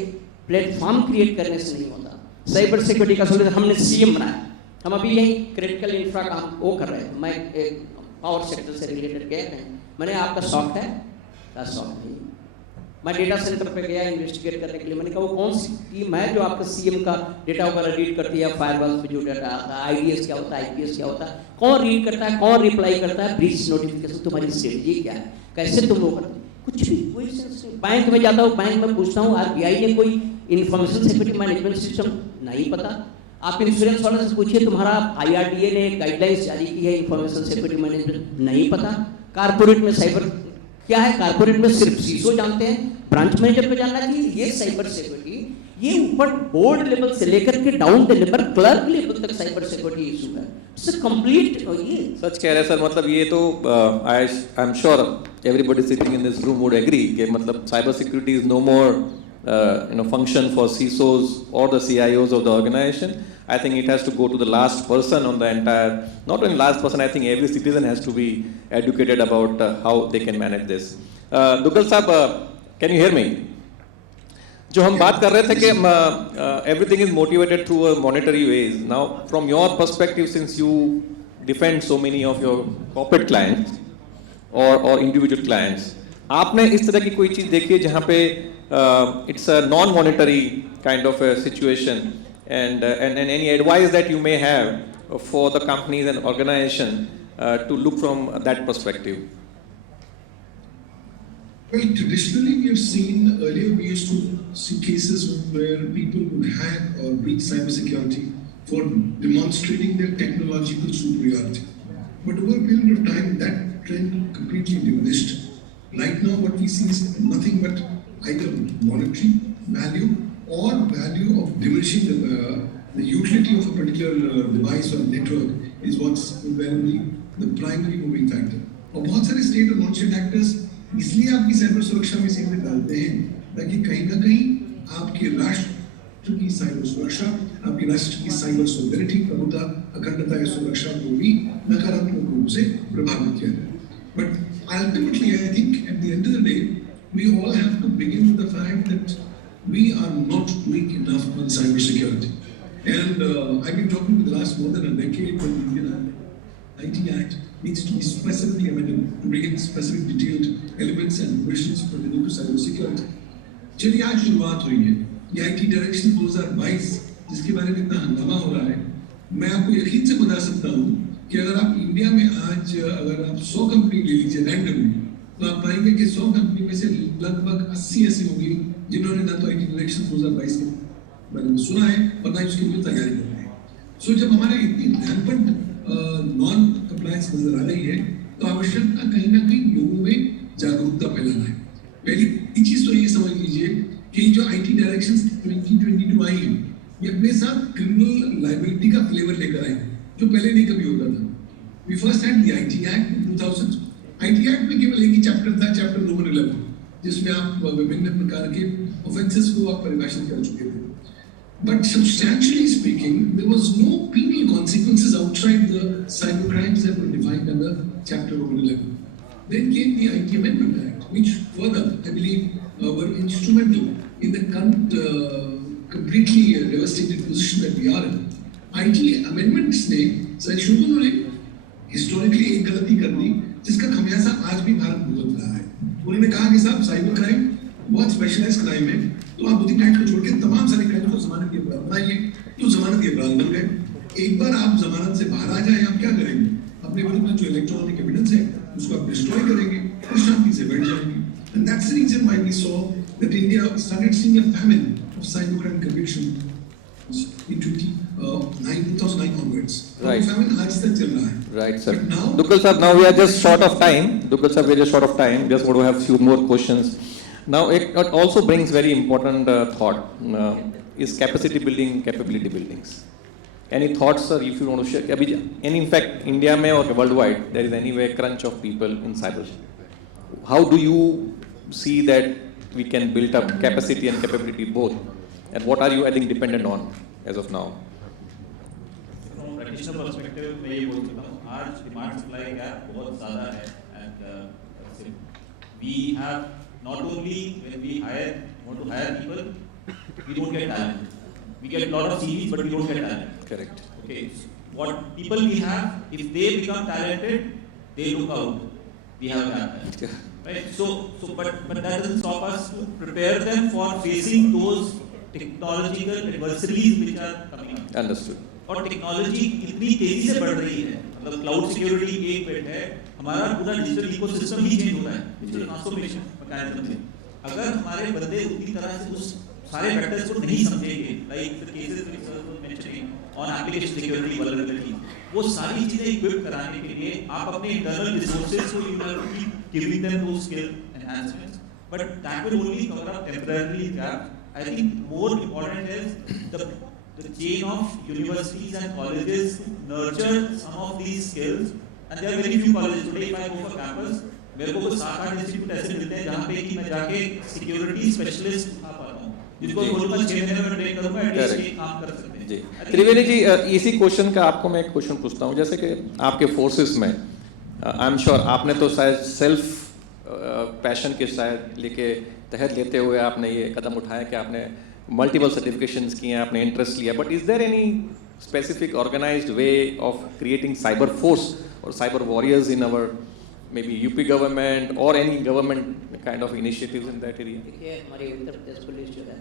प्लेटफॉर्म क्रिएट करने से नहीं होता। साइबर सिक्योरिटी का सोल्यूशन हमने CM बनाया। हम अभी यही क्रिटिकल इंफ्रा काम वो कर रहे हैं। मैं एक पावर सेक्टर से रिलेटेड गए हैं। मैंने आपका शौक है? क्या शौक नहीं। मैं डेटा सेंटर पे गया इन्वेस्टिगेट करने के लिए। मैंने कहा वो कौन सी टीम है जो आपका CM का डेटा वगैरह रीड करती है, फायरवॉल पे जो डेटा आता है, IDS क्या होता है, IPS क्या होता है, कौन रीड करता है, कौन रिप्लाई करता है, ब्रीच नोटिफिकेशन, तुम्हारी स्ट्रेटजी क्या है, कैसे तुम वो करते हो? कुछ भी, कोई सेंस नहीं। बैंक में जाता हूँ, बैंक में पूछता हूँ RBI ने कोई इन्फॉर्मेशन सिक्योरिटी मैनेजमेंट सिस्टम, नहीं पता। आप इंश्योरेंस वाले से पूछिए, तुम्हारा IRDA ने गाइडलाइंस जारी की है इन्फॉर्मेशन सिक्योरिटी मैनेजमेंट, नहीं पता। कारपोरेट में साइबर क्या है? कारपोरेट में सिर्फ CISO जानते हैं, ब्रांच मैनेजर को जानना चाहिए। ये साइबर सिक्योरिटी, ये ऊपर बोर्ड लेवल से लेकर के down the level, clerk level तक साइबर सिक्योरिटी इशू है। It's complete. ये सच कह रहे हैं सर, मतलब ये तो I am sure everybody sitting in this room would agree कि मतलब cyber security is no more function for CISOs or the CIOs of the organization. I think it has to go to the last person on the entire, not only last person, I think every citizen has to be educated about how they can manage this. Duggal Saab, can you hear me? जो हम बात कर रहे थे कि everything is motivated through a monetary ways. Now, from your perspective, since you defend so many of your corporate clients or individual clients, आपने इस तरह की कोई चीज़ देखी है जहाँ पे it's a non-monetary kind of a situation and any advice that you may have for the companies and organization to look from that perspective. Well, traditionally we have seen, earlier we used to see cases where people would hack or breach cybersecurity for demonstrating their technological superiority. But over a period of time, that trend completely diminished. Right now, what we see is nothing but either monetary value or value of diminishing the utility of a particular device or network is what's invariably the primary moving factor. और बहुत सारे state और non state actors इसलिए आपकी cyber सुरक्षा में सीधे डालते हैं ताकि कहीं ना कहीं आपके राष्ट्र की साइबर सुरक्षा, आपके राष्ट्र की साइबर सॉवरेनिटी, प्रभुता, अखंडता की सुरक्षा को भी नकारात्मक रूप से प्रभावित किया जाए. But ultimately, I think at the end of the day, we all have to begin with the fact that we are not doing enough on cyber security. And I've been talking for the last more than a decade that the Indian IT Act needs to be specifically amended to bring in specific detailed elements and provisions pertaining to cyber security. चलिए आज शुरुआत हुई है ये IT direction 2022 जिसके बारे में इतना हंगामा हो रहा है. मैं आपको यकीन से बता सकता हूँ कि अगर आप इंडिया में आज अगर आप 100 कंपनी ले लीजिए रैंडमली तो आप पाएंगे कि 100 कंपनी में से लगभग 80 ऐसी होंगी जिन्होंने ना तो IT डायरेक्शन 2022 के बारे में सुना है और ना उसके लिए तैयारी कर रहे हैं. सो जब हमारे इतनी रैंपेंट नॉन कंप्लायंस नजर आ रही है तो आवश्यकता कहीं ना कहीं लोगों में जागरूकता फैलाना है. पहली चीज तो ये समझ लीजिए कि जो IT डायरेक्शंस 2022 आई है ये अपने साथ क्रिमिनल लायबिलिटी का फ्लेवर लेकर आई जो पहले नहीं कभी होता था. We first had the IT act in 2000. IT act में केवल एक ही चैप्टर था, चैप्टर नंबर 11, जिसमें आप विभिन्न प्रकार के ऑफेंसेस को आप परिभाषित कर चुके थे. But substantially speaking, there was no penal consequences outside the cyber crimes that were defined under Chapter 11. Then came the IT Amendment Act, which further, I believe, were instrumental in the current completely devastated position that we are in. IT amendments ने संशोधनों ने historically एक गलती कर दी जिसका खमियाजा आज भी भारत भुगत रहा है. उन्होंने कहा कि साहब साइबर क्राइम बहुत स्पेशलाइज्ड क्राइम है तो आप बुद्धि एक्ट को छोड़ के तमाम सारे क्राइम को जमानत के अपराध बनाइए तो जमानत के अपराध बन गए. एक बार आप जमानत से बाहर आ जाए आप क्या करेंगे? अपने विरुद्ध जो इलेक्ट्रॉनिक एविडेंस है उसको आप डिस्ट्रॉय करेंगे और शांति से बैठ जाएंगे. And that's the reason why we saw that India started seeing a famine of cybercrime convictions in 2009 onwards. Right. Famine आज तक चल रहा है. Right, sir. But now, Dukal sir, now we are just short of time. Dukal sir, we are just short of time. Just want to have few more questions. Now, it also brings very important thought is capacity building, capability buildings. Any thoughts, sir, if you want to share? And in fact, India में or worldwide, there is anyway crunch of people in cyber. How do you see that we can build up capacity and capability both? And what are you, I think, dependent on as of now? From practitioner perspective, मैं ये बोल सकता हूँ आज demand supply gap बहुत ज़्यादा है and we have not only when we want to hire people, we don't get talent. We get a lot of CVs, but we don't get talent. Correct. Okay, what people we have, if they become talented, they look out. We have talent, right? But that doesn't stop us to prepare them for facing those technological adversaries which are coming up. Understood. और technology इतनी तेजी से बढ़ रही है, मतलब cloud security एक बेट है, हमारा पूरा डिजिटल इकोसिस्टम ही चेंज हो रहा है, डिजिटल ट्रांसफॉर्मेशन मैकेनिज्म में. अगर हमारे बंदे उतनी तरह से उस सारे फैक्टर्स को नहीं समझेंगे, like the cases which sir was mentioning on application security vulnerability, वो सारी चीजें इक्विप कराने के लिए आप अपने इंटरनल रिसोर्सेज को you have to keep giving them those skill enhancements, but that will only cover up temporary gap. I think more important is the chain of universities and colleges nurture some of these skills, and there are very few colleges today. If I go for campus, मेरे को 7-8 institute ऐसे मिलते हैं जहाँ पे कि मैं जाके सिक्योरिटी स्पेशलिस्ट उठा पाता हूँ, जिसको बोलूँगा 6 महीने में ट्रेन करूँगा, एटलीस्ट ये काम कर सकते हैं. जी त्रिवेणी जी, इसी क्वेश्चन का आपको मैं एक क्वेश्चन पूछता हूँ. जैसे कि आपके फोर्सेस में आई एम श्योर आपने तो शायद सेल्फ पैशन के शायद लेके तहत लेते हुए आपने ये कदम उठाया कि आपने मल्टीपल सर्टिफिकेशंस किए हैं, आपने इंटरेस्ट लिया, but is there any specific organised way of creating cyber force और cyber warriors in our maybe UP government or any government kind of initiatives in that area? देखिए हमारी उत्तर प्रदेश पुलिस जो है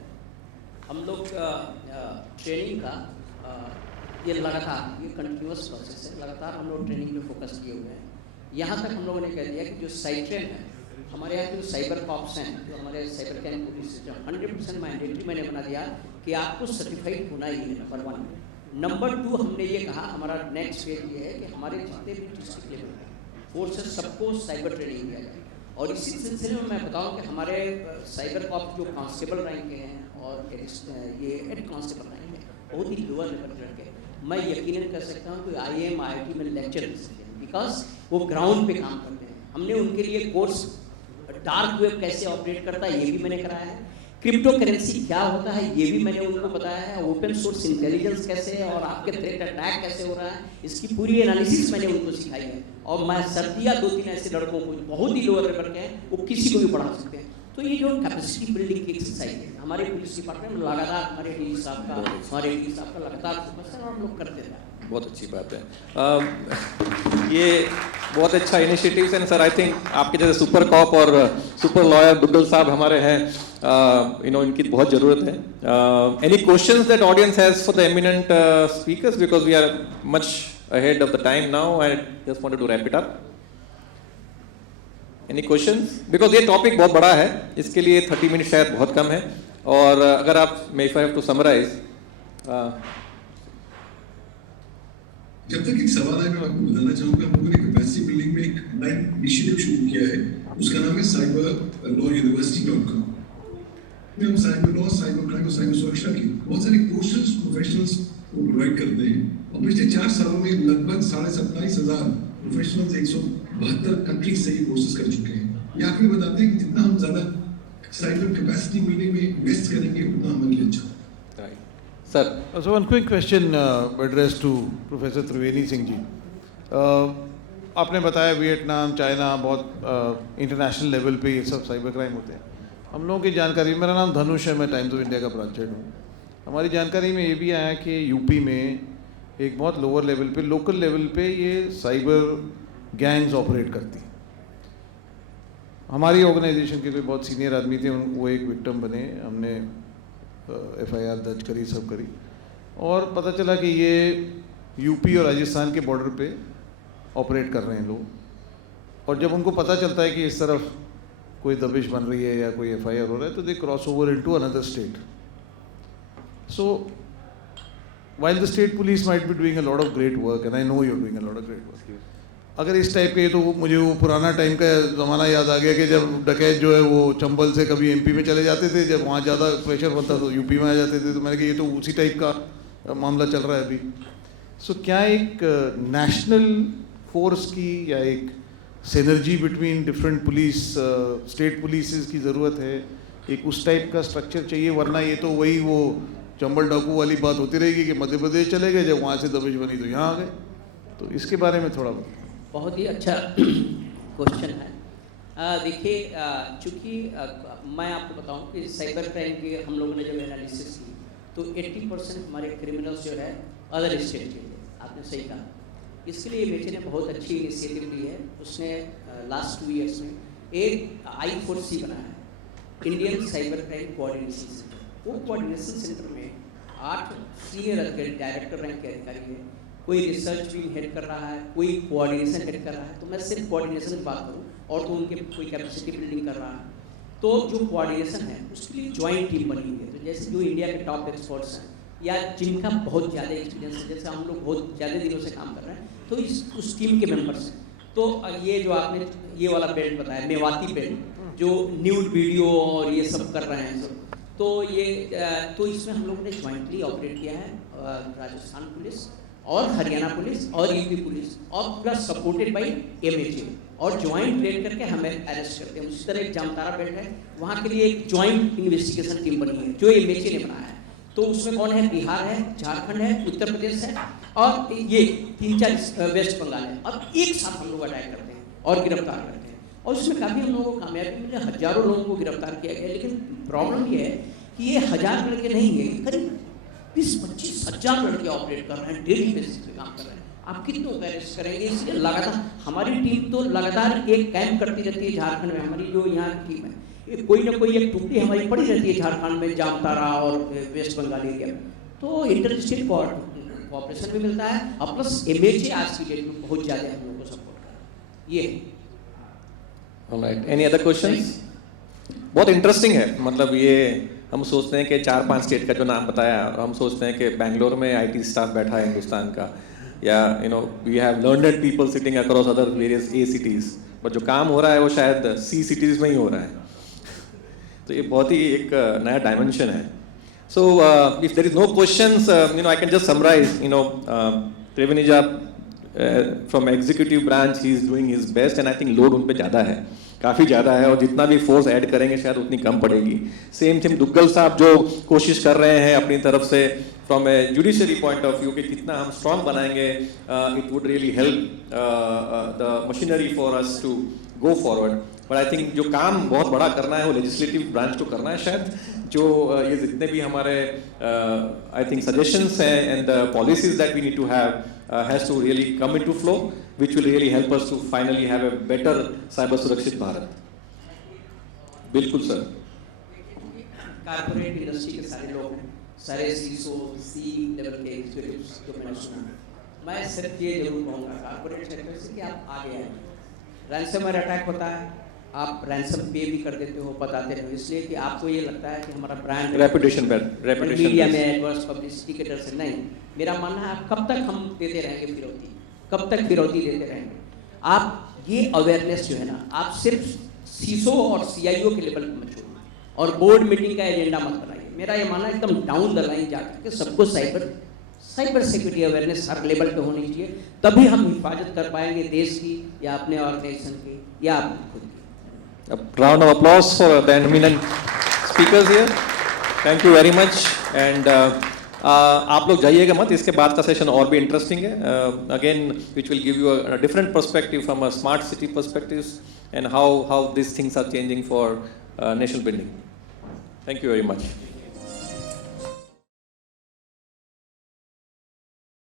हम लोग ट्रेनिंग का ये लगातार ये कंटिन्यूस प्रोसेस है, लगातार हम लोग ट्रेनिंग पे फोकस किए हुए हैं। यहाँ तक हम लोगों ने कह दिया कि जो साइट्रेन है, हमारे यहाँ जो साइबर कॉप्स हैं, जो हमारे साइबर क्राइम पुलिस जो 100% मैंडेटरी मैंने बना दिया कि आपको सर्टिफाइड होना ही है, नंबर 1। नंबर 2 हमने ये कहा, हमारा नेक्स्ट फेज ये है कि हमारे जितने भी डिस्ट्रिक्ट लेवल फोर्सेस सबको साइबर ट्रेनिंग दिया जाए। और इसी सिलसिले में मैं बताऊं कि हमारे साइबर कॉप जो कांस्टेबल रैंक के हैं और ये हेड कांस्टेबल रैंक के बहुत ही लोअर लेवल के, मैं यकीनन कर सकता हूं कि IIM IIT में लेक्चर दे सकते हैं, बिकॉज वो ग्राउंड पे काम करते हैं। हमने उनके लिए कोर्स डार्क वेब कैसे ऑपरेट करता है ये भी मैंने कराया है, क्रिप्टो करेंसी क्या होता है ये भी मैंने उनको बताया है, ओपन सोर्स इंटेलिजेंस कैसे है और आपके थ्रेट अटैक कैसे हो रहा है, इसकी पूरी एनालिसिस मैंने उनको सिखाई है। और मैं सर्दिया 2-3 ऐसे लड़कों को बहुत ही लोअर लेवल के हैं, वो किसी को भी पढ़ा सकते हैं। तो ये जो कैपेसिटी बिल्डिंग की एक्सरसाइज है, हमारे पुलिस डिपार्टमेंट में लगातार हमारे DG साहब का लगातार फोकस है और हम लोग करते हैं। बहुत अच्छी बात है। ये बहुत अच्छा इनिशिएटिव्स है सर। आई थिंक आपके जैसे सुपर कॉप और सुपर लॉयर बुड्डल साहब हमारे हैं, इनकी बहुत ज़रूरत है। Any questions that audience has for the eminent speakers, because we are much ahead of the time now, I just wanted to wrap it up. Any questions? Because ये topic बहुत बड़ा है, इसके लिए 30 मिनट शायद बहुत कम है। और अगर आप may if I have to summarise, जब तक एक सवाल है मैं आपको बताना चाहूँगा, हम लोगों ने कैपेसिटी बिल्डिंग में एक नया इनिशिएटिव शुरू किया है, उसका नाम है cyberlawuniversity.com। में हम साइबर लॉ, साइबर क्राइम और साइबर सुरक्षा की बहुत सारे कोर्सेज प्रोफेशनल्स को प्रोवाइड करते हैं। और पिछले 4 सालों में लगभग 27,500 प्रोफेशनल्स 172 कंट्रीज से ये कोर्सेज कर चुके हैं। ये आपको बताते हैं कि जितना हम ज़्यादा साइबर कैपेसिटी बिल्डिंग में इन्वेस्ट करेंगे उतना हमारे लिए अच्छा। Sir, So one quick question addressed to Professor Triveni Singh जी। आपने बताया वियतनाम, चाइना बहुत इंटरनेशनल लेवल पे ये सब साइबर क्राइम होते हैं। हम लोगों की जानकारी, मेरा नाम धनुष है, मैं टाइम्स ऑफ इंडिया का ब्रांच हेड हूँ। हमारी जानकारी में ये भी आया कि यूपी में एक बहुत लोअर लेवल पे, लोकल लेवल पे ये साइबर गैंग्स ऑपरेट करती हैं। हमारी ऑर्गेनाइजेशन के कोई बहुत सीनियर आदमी थे, वो एक विक्टिम बने, हमने FIR दर्ज करी, सब करी, और पता चला कि ये यूपी और राजस्थान के बॉर्डर पे ऑपरेट कर रहे हैं लोग। और जब उनको पता चलता है कि इस तरफ कोई दबिश बन रही है या कोई FIR हो रहा है, तो they cross over into another state. So while the state police might be doing a lot of great work, and I know you're doing a lot of great work, अगर इस टाइप के, तो मुझे वो पुराना टाइम का ज़माना याद आ गया कि जब डकैत जो है वो चंबल से कभी MP में चले जाते थे, जब वहाँ ज़्यादा प्रेशर बनता तो यूपी में आ जाते थे। तो मैंने कहा ये तो उसी टाइप का मामला चल रहा है अभी। सो क्या एक नेशनल फोर्स की या एक synergy between different police, state polices की ज़रूरत है? एक उस टाइप का स्ट्रक्चर चाहिए, वरना ये तो वही वो चंबल डाकू वाली बात होती रहेगी कि मध्य प्रदेश चले गए, जब वहाँ से दबिश बनी तो यहाँ आ गए। तो इसके बारे में थोड़ा बहुत ही अच्छा क्वेश्चन है। देखिए, चूँकि मैं आपको बताऊं कि साइबर क्राइम की हम लोगों ने जब एनालिसिस की तो 80% हमारे क्रिमिनल्स जो है अदर स्टेट के थे। आपने सही कहा। इसके लिए मेचे ने बहुत अच्छी इनिशिएटिव ली है। उसने लास्ट 2 ईयर्स में एक I4C बनाया है, Indian cyber crime coordination centre. वो कोऑर्डिनेशन सेंटर में 8 सीनियर डायरेक्टर रैंक के अधिकारी है, कोई रिसर्च टीम हेड कर रहा है, कोई कोऑर्डिनेशन हेड कर रहा है। तो मैं सिर्फ कोऑर्डिनेशन की बात करूँ, और तो उनके कोई कैपेसिटी बिल्डिंग कर रहा है। तो जो कोऑर्डिनेशन है उसके लिए ज्वाइंट टीम बनी हुई है। तो जैसे जो इंडिया के टॉप एक्सपर्ट्स हैं या जिनका बहुत ज़्यादा एक्सपीरियंस है, जैसे हम लोग बहुत ज़्यादा दिनों से काम कर रहे हैं, तो उस टीम के मेंबर्स हैं। तो ये जो आपने ये वाला बेल्ट बताया, मेवाती बेल्ट, जो न्यूड वीडियो और ये सब कर रहे हैं सब, तो इसमें हम लोगों ने ज्वाइंटली ऑपरेट किया है, राजस्थान पुलिस और हरियाणा पुलिस और यूपी पुलिस, और पूरा सपोर्टेड बाई MHA, और ज्वाइंट रेड करके हमें अरेस्ट करते हैं। उसी तरह एक जामतारा बेल्ट है, वहाँ के लिए एक ज्वाइंट इन्वेस्टिगेशन टीम बनी है जो MHA ने बनाया है। तो उसमें कौन है? बिहार है, झारखंड है, उत्तर प्रदेश है, और ये 3-4 वेस्ट बंगाल है। अब एक साथ हम लोग अटैक करते हैं और गिरफ्तार करते हैं, और उसमें काफ़ी हम लोगों को कामयाबी मिली, हज़ारों लोगों को गिरफ्तार किया गया। लेकिन प्रॉब्लम ये है कि ये 1000 लड़के नहीं है, करीब 20-25 हज़ार लड़के ऑपरेट कर रहे हैं, डेली बेसिस पे काम कर रहे हैं। आप कितनों को अरेस्ट करेंगे? इसलिए लगातार हमारी टीम तो लगातार एक कैंप करती रहती है झारखंड में। हमारी जो यहाँ की टीम है कोई ना कोई एक टुकड़ी हमारी पड़ी रहती है झारखंड में, जामतारा और वेस्ट बंगाल एरिया में, तो इंटर स्टेट कॉपरेशन भी मिलता है और प्लस एमएचए आज की डेट में बहुत ज़्यादा हम लोगों को सपोर्ट कर रहा है। ये ऑलराइट, एनी अदर क्वेश्चंस? बहुत इंटरेस्टिंग है, मतलब ये हम सोचते हैं कि 4-5 स्टेट का जो नाम बताया, हम सोचते हैं कि बेंगलोर में आईटी स्टाफ बैठा है हिंदुस्तान का, या we have learned people sitting across other various a cities, but जो काम हो रहा है वो शायद सी सिटीज़ में ही हो रहा है। तो ये बहुत ही एक नया डायमेंशन है। So if there is no questions, I can just summarise, Triveniji from executive branch, he is doing his best and I think load उन पे ज़्यादा है, काफ़ी ज़्यादा है, और जितना भी फोर्स ऐड करेंगे शायद उतनी कम पड़ेगी। सेम दुग्गल साहब जो कोशिश कर रहे हैं अपनी तरफ से from a judiciary point of view कि कितना हम स्ट्रॉन्ग बनाएंगे, it would really help the machinery for us to go forward. But I think जो काम बहुत बड़ा करना है वो लेजिस्लेटिव ब्रांच को करना है शायद, जो ये जितने भी हमारे आई थिंक सजेशंस हैं and the policies that we need to have has to really come into flow, which will really help us to finally have a better cyber सुरक्षित भारत। बिल्कुल सर। कारपोरेट इंडस्ट्री के सारे लोग हैं, सारे सीसो सी level के executives जो मैंने सुना, मैं सिर्फ ये जरूर कहूँगा कारपोरेट सेक्टर से कि आप आगे आए। रैंसमवेयर अटैक होता है, आप रैंसम पे भी कर देते हो, बताते रहो, इसलिए कि आपको ये लगता है कि हमारा ब्रांड रेपुटेशन मीडिया में एडवर्स पब्लिसिटी के डर से नहीं। मेरा मानना है आप कब तक हम देते रहेंगे फिरौती, कब तक फिरौती देते रहेंगे? आप ये अवेयरनेस जो है ना, आप सिर्फ सीसो और सीआईओ के लेवल पर मत छोड़िए और बोर्ड मीटिंग का एजेंडा मत बनाइए। मेरा ये मानना है एकदम डाउन द लाइन जाकर के सबको साइबर सिक्योरिटी अवेयरनेस हर लेवल पे होनी चाहिए, तभी हम हिफाजत कर पाएंगे देश की या अपने ऑर्गेनाइजेशन की या अपनी खुद की। A round of applause for the eminent speakers here. Thank you very much. And आप लोग जाइएगा मत, इसके बाद का सेशन और भी इंटरेस्टिंग है, again which will give you a different perspective from a smart city perspective and how this things are changing for national building. Thank you very much.